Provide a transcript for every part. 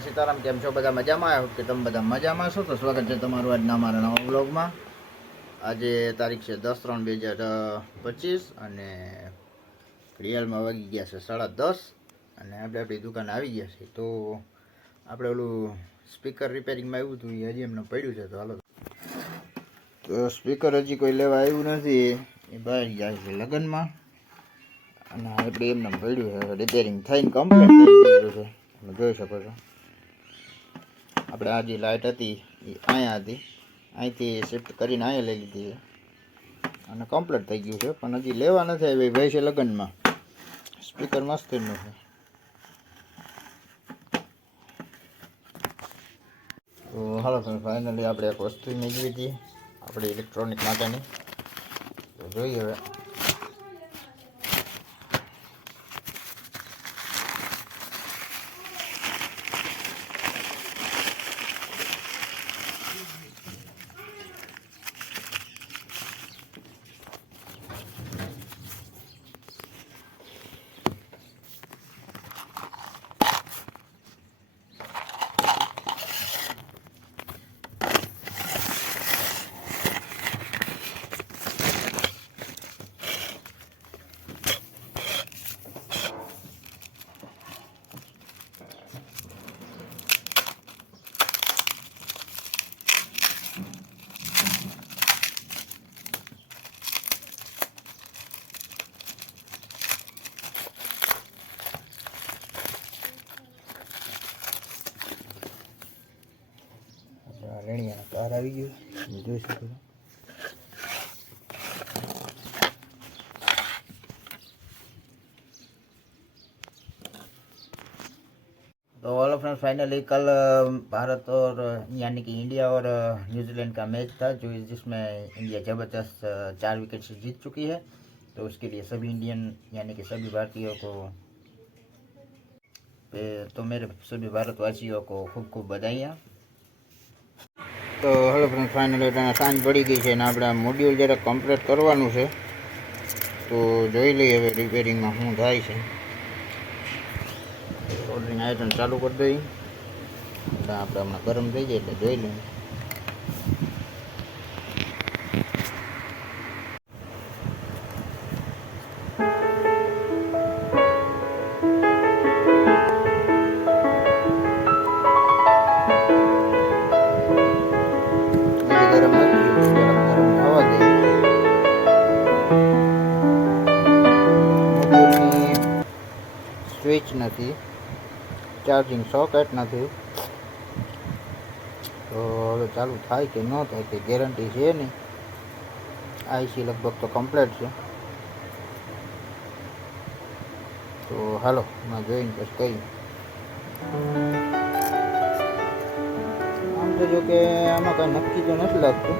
કૃષ્ણ સીતારામ. કેમ છો બધા? મજામાં? આવ્યો કે તમે બધા મજામાં છો? તો સ્વાગત છે તમારું આજના અમારા નવા વ્લોગમાં. આજે તારીખ છે 10/3/2025 અને ઘડિયાળમાં વાગી ગયા છે 10:30 અને આપણે આપણી દુકાને આવી ગયા છીએ. તો આપણે ઓલું સ્પીકર રિપેરિંગમાં આવ્યું હતું, એ હજી એમને પડ્યું છે. તો હાલો, તો સ્પીકર હજી કોઈ લેવા આવ્યું નથી, એ બહાર જાય છે લગ્નમાં અને આપણે એમને પડ્યું છે. રિપેરિંગ થઈને કમ્પ્લીટ થઈ ગયું છે, તમે જોઈ શકો છો. આપણે આ જે લાઇટ હતી એ અહીંયા હતી, અહીંથી શિફ્ટ કરીને અહીંયા લઈ લીધી છે અને કમ્પ્લીટ થઈ ગયું છે. પણ હજી લેવા નથી આવી, ભાઈ છે લગ્નમાં. સ્પીકર મસ્તીનું છે. તો હાલો ફ્રેન્ડ, ફાઇનલી આપણે એક વસ્તુ મેળવી હતી આપણી ઇલેક્ટ્રોનિક માટેની. તો જોઈએ હવે. રેણિયાનો તાર આવી ગયો, જોઈ શકો છો. तो ऑल फ्रेंड्स, फाइनली कल भारत और यानी कि इंडिया और न्यूजीलैंड का मैच था, जो जिसमें इंडिया ज़बरदस्त 4 विकेट से जीत चुकी है. तो उसके लिए सभी इंडियन यानी कि सभी भारतीयों को तो मेरे सभी भारतवासियों को खूब खूब बधाइयाँ. तो हेलो फ्रेंड्स, फाइनली સાંજ પડી ગઈ છે અને આપણે આ મોડ્યુલ જરાક કમ્પ્લીટ કરવાનું છે. તો જોઈ લઈએ હવે રિપેરિંગમાં શું થાય છે. સોલ્ડરિંગ આયરન ચાલુ કરી દઈએ એટલે આપણે હમણાં ગરમ થઈ જાય એટલે જોઈ લઈએ. ગરમ નથી, ગરમ થવા દઈએ. મોડ્યુલની સ્વિચ નથી, ચાર્જિંગ સોકેટ નથી. તો હવે ચાલુ થાય કે ન થાય તે ગેરંટી છે નહીં. આઈસી લગભગ તો કમ્પ્લીટ છે. તો હાલો એમાં જોઈને પછી કહીએ. આમ તો જો કે આમાં કાંઈ નક્કી તો નથી લાગતું.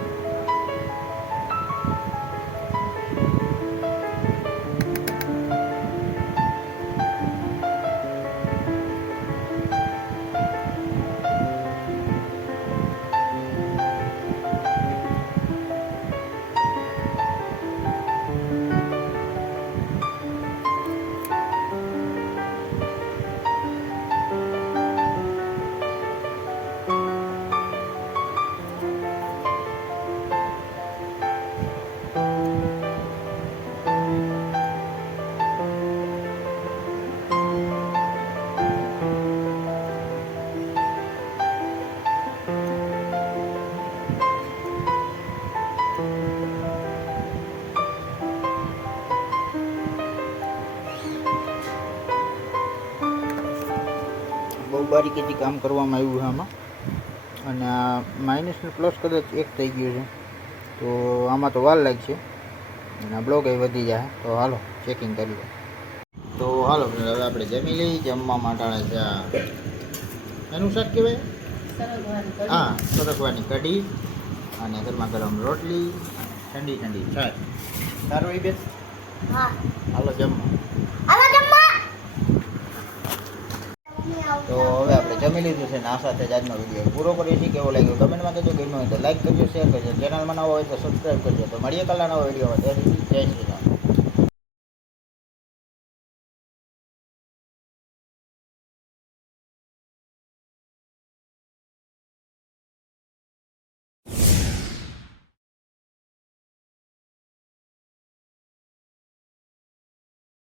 બહુ બારીકીથી કામ કરવામાં આવ્યું છે આમાં. અને આ માઇનસ ને પ્લસ કદાચ એક થઈ ગયું છે, તો આમાં તો વાર લાગશે અને આ બ્લોક એ વધી જાય. તો હાલો ચેકિંગ કરીએ. તો હાલો હવે આપણે જમી લઈ. જમવા માટે છે આ એનું શાક કહેવાય, હા, સરગવાની કઢી અને ગરમા ગરમ રોટલી, ઠંડી ઠંડી છાશ. સારું એ બેન? હા, હાલો જમવા. તો હવે આપણે જમી લીધું છે ને આ સાથે જ આજનો વિડીયો પૂરો કરીએ છીએ. કેવો લાગ્યો કમેન્ટમાં કહેજો. ગમ્યો હોય તો લાઈક કરજો, શેર કરજો. ચેનલમાં નવો હોય તો સબસ્ક્રાઈબ કરજો. તો મળીએ કાલના નવા વિડીયોમાં. જય શ્રી રામ.